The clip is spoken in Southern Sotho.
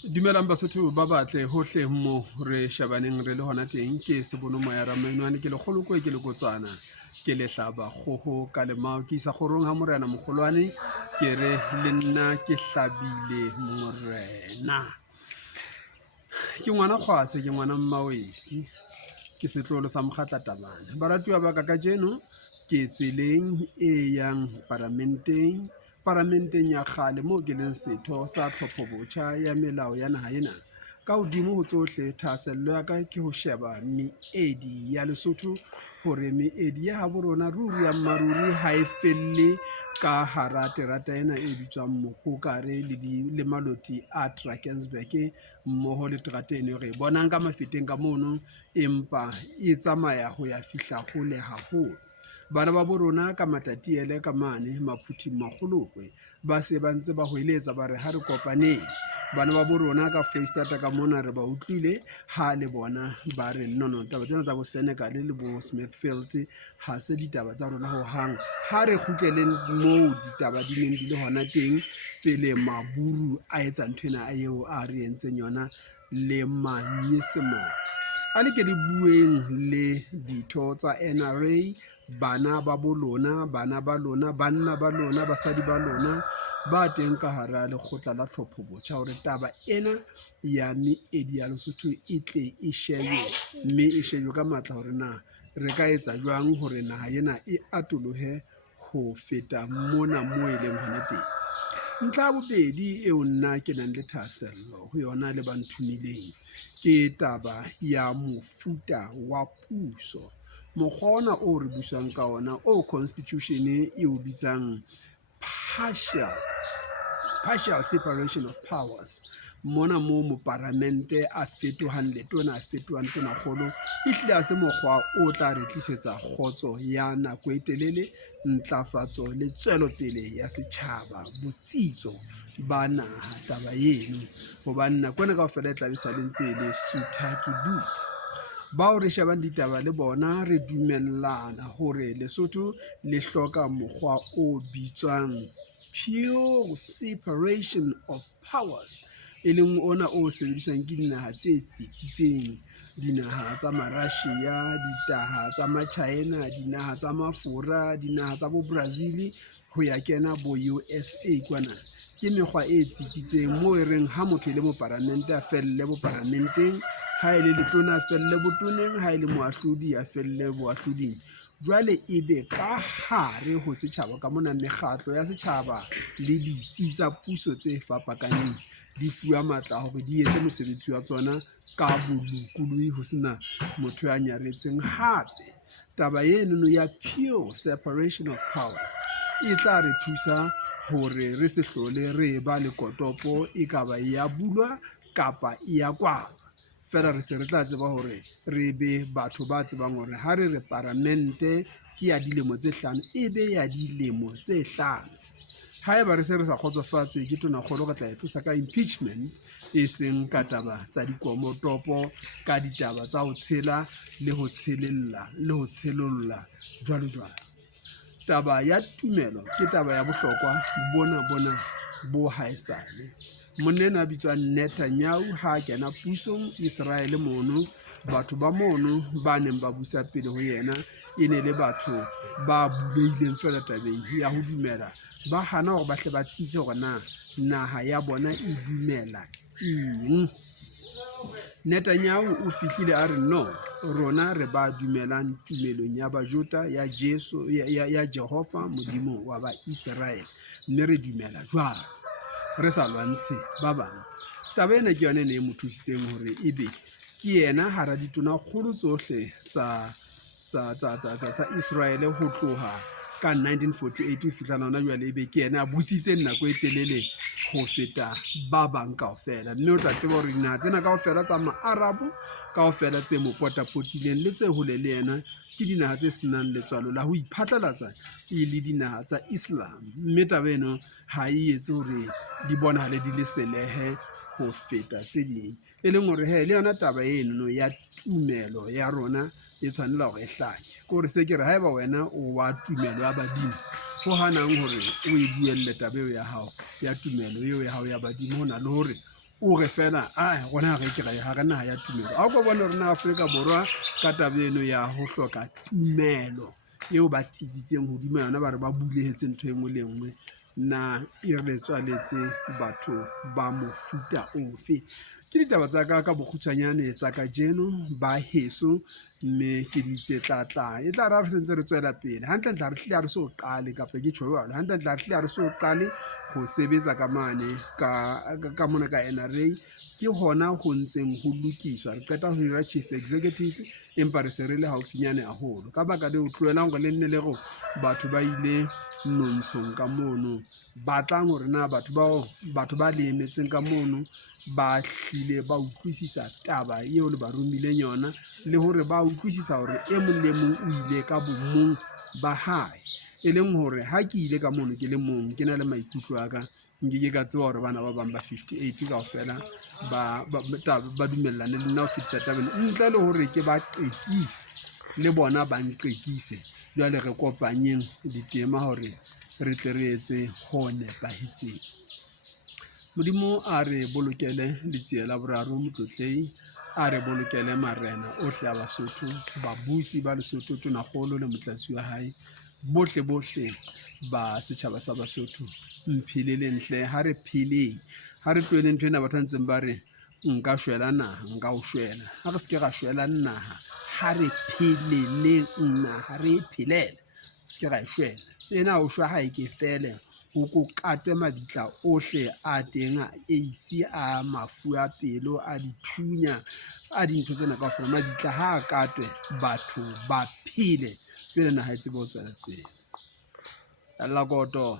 Dumelang Basotho ba batle hohle mo re shabaneng re le hona teng ke se bono moya ramainwane ke le kgoloko ke le kotswana ke le hlaba kgoho ka le mao ke isa khorong ha morena mogolwane ke re le nna ke hlabile morena ke ngwana kgwase ke ngwana mmawetsi ke setlolo sa mokgatla tabane baratuwa ba ka jeno ke tseleng e yang paramenteng ya kgale moo ke leng setho sa tlhophobotjha ya melao ya naha ena ka hodimo ho tsohle thahasello ya ka ke ho sheba meedi ya Lesotho hore meedi ya habo rona ruri ya mmaruri ha e felle ka hara terata ena e bitswang Mohokare le maloti a Drakensberg mmoho le terata eno re bonang ka mafeteng ka mono empa e tsamaya ho ya fihla hole haholo. Bana ba borona ka matatiele ka mane maphuthing makgolokwe ba se ba ntse ba hoeletsa ba re ha re kopaneng bana ba borona ka Freistata ka mona re ba utlwile ha le bona ba re no taba tsena tsa bo Senegal le bo Smithfield ha se ditaba tsa rona ho hang ha re kgutleleng moo ditaba di neng di le hona teng pele maburu a etsa nthwena a eo a re entseng yona le Manyesemane a le ke di bueng le ditho tsa NRA bana ba bolona bana ba lona banna ba lona basadi ba lona ba teng ka hara lekgotla la tlhophobotjha hore taba ena ya meedi ya Lesotho e tle e shejwe mme e shejwe ka matla hore na re ka etsa jwang hore naha ena e atolohe ho feta mona moo e leng hona teng. Ntlha bobedi eo nna ke nang le thahasello ho yona le ba nthumileng ke taba ya mofuta wa puso mokgwa ona o re busang ka ona o constitution e o bitsang partial separation of powers mona moo moparamente a fetohang letona a fetohang tonakgolo ehlile a se mokgwa o tla re tlisetsa kgotso ya nako e telele ntlafatso le tswelopele ya setjhaba botsitso ba naha taba eno hobane nako ena kaofela e tla be sa le ntse le suthakidu bao re shebang ditaba le bona re dumellana hore Lesotho le hloka mokgwa o bitswang pure separation of powers e leng ona o sebediswang ke dinaha tse tsitsitseng dinaha tsa Marussia ditaha tsa ma-China dinaha tsa mafura dinaha tsa bo Brazil ho ya kena bo USA kwana ke mekgwa e tsitsitseng moo e reng ha motho le mo parlamente a felle bo parlamenteng ha ile letona a felle botoneng ha ile moahlodi a felle boahloding jwale ebe ka hare ho setjhaba ka mona mekgatlo ya setjhaba le ditsi tsa puso tse fapakaneng di fuwa matla hore di etse mosebetsi wa tsona ka bolokolohi ho sena motho ya nyaretseng hape taba eno ya pure separation of powers e tla re thusa hore re se hlole re ba le kotopo e kaba ya bulwa kapa ya kwalwa fela re se re tla tseba hore re be batho ba tsebang hore ha re re parlamente ke ya dilemo tse 5 ebe ya dilemo tse 5 haeba re se re sa kgotsofatswe ke tonakgolo re tla e tlosa ka impeachment e seng ka taba tsa dikomotopo ka ditaba tsa ho tshela le ho tshelella le ho tshelolla jwalo jwalo. Taba ya tumelo ke taba ya bohlokwa bona bo haesale monena a bitswang Netanyahu ha kena pusong Israel mono batho ba mono ba neng ba busa pele ho yena e ne le batho ba buleileng fela tabeng ya ho dumela ba hana hore ba hle ba tsitse hore naha ya bona e dumela eng. Netanyahu o fihlile a re no rona re ba dumelang tumelong ya Bajota ya Jesu ya Jehova modimo wa ba Israel mme re dumela jwalo re sa lwantshe ba bang. Taba ena ke yona ne mo thusitseng hore ebe ke yena hara ditona kgolo tsohle tsa Israel ho tloha ka 1948 ho fihla hona jwale ebe ke yena a busitseng nako e telele ho feta ba bang kaofela mme o tla tseba hore dinaha tsena kaofela tsa ma-Arabu kaofela tse mo potapotileng le tse hole le yena ke dinaha tse senang letswalo la ho iphatlalatsa e le dinaha tsa Islam mme taba eno ha e etse hore di bonahale di le selehe ho feta tse ding e leng hore le yona taba eno ya tumelo ya rona e tshwanela hore e hlake ke hore se ke re haeba wena o wa tumelo ya badimo ho hanang hore o e buelle taba eo ya hao ya tumelo eo ya hao ya badimo hona le hore o re fela gona re ke ga re naha ya tumelo a go bona rena Afrika Borwa ka tabeno ya ho hloka tumelo eo ba tsitsitseng hodima yona ba re ba bulehetse ntho e nngwe le nngwe na e re tswaletse batho ba mofuta ofe. Ke ditaba tsa ka bokgutshwanyane tsa ka jeno ba heso, mme ke di itse tlatla e tla re sentse re tswela pele hantle re hle re so qale kapa ke tjho jwalo hantle re hle re so qale go sebetsa ka mane ka mona ka NRA ke hona ho ntseng ho lokiswa re qeta ho dira chief executive empa re se re le haufinyane haholo ka baka le ho tloela hore le nne le go batho ba ile nontshong ka mono batlang hore na batho ba le emetseng ka mono ba hlile ba utlwisisa taba eo le ba romileng yona le hore ba utlwisisa hore e mong le mong o ile ka bomong ba hae e leng hore ha ke ile ka mono ke le mong ke na le maikutlo a ka nke ka tseba hore bana ba bang ba 58 kaofela ba dumellane le nna ho fetisa tabeng ntle le hore ke ba qekise le bona ba nqekise jwale re kopanyeng ditema hore re tle re etse ho nepahetseng. Modimo a re bolokele letsie la boraro motlotlei a re bolokele marena ohle a Basotho babusi ba Lesotho tonakgolo le motlatsi wa hae bohle ba setjhaba sa Basotho mphile le nhle ha re phileng ha re tlohele ntho ena batho ntseng ba re nka shwela naha nka o shwela ha re se ke ra shwela naha ha re pheleleng naha re phelele se ke ra e shwela ena o shwa ha e ke fele o ko katwe mabitla ohle a teng a AIDS a mafu a pelo a dithunya a dintho tsena kaofela mabitla ha a katwe batho ba phele jwale naha e tsebe ho tswela pele. Alla koto.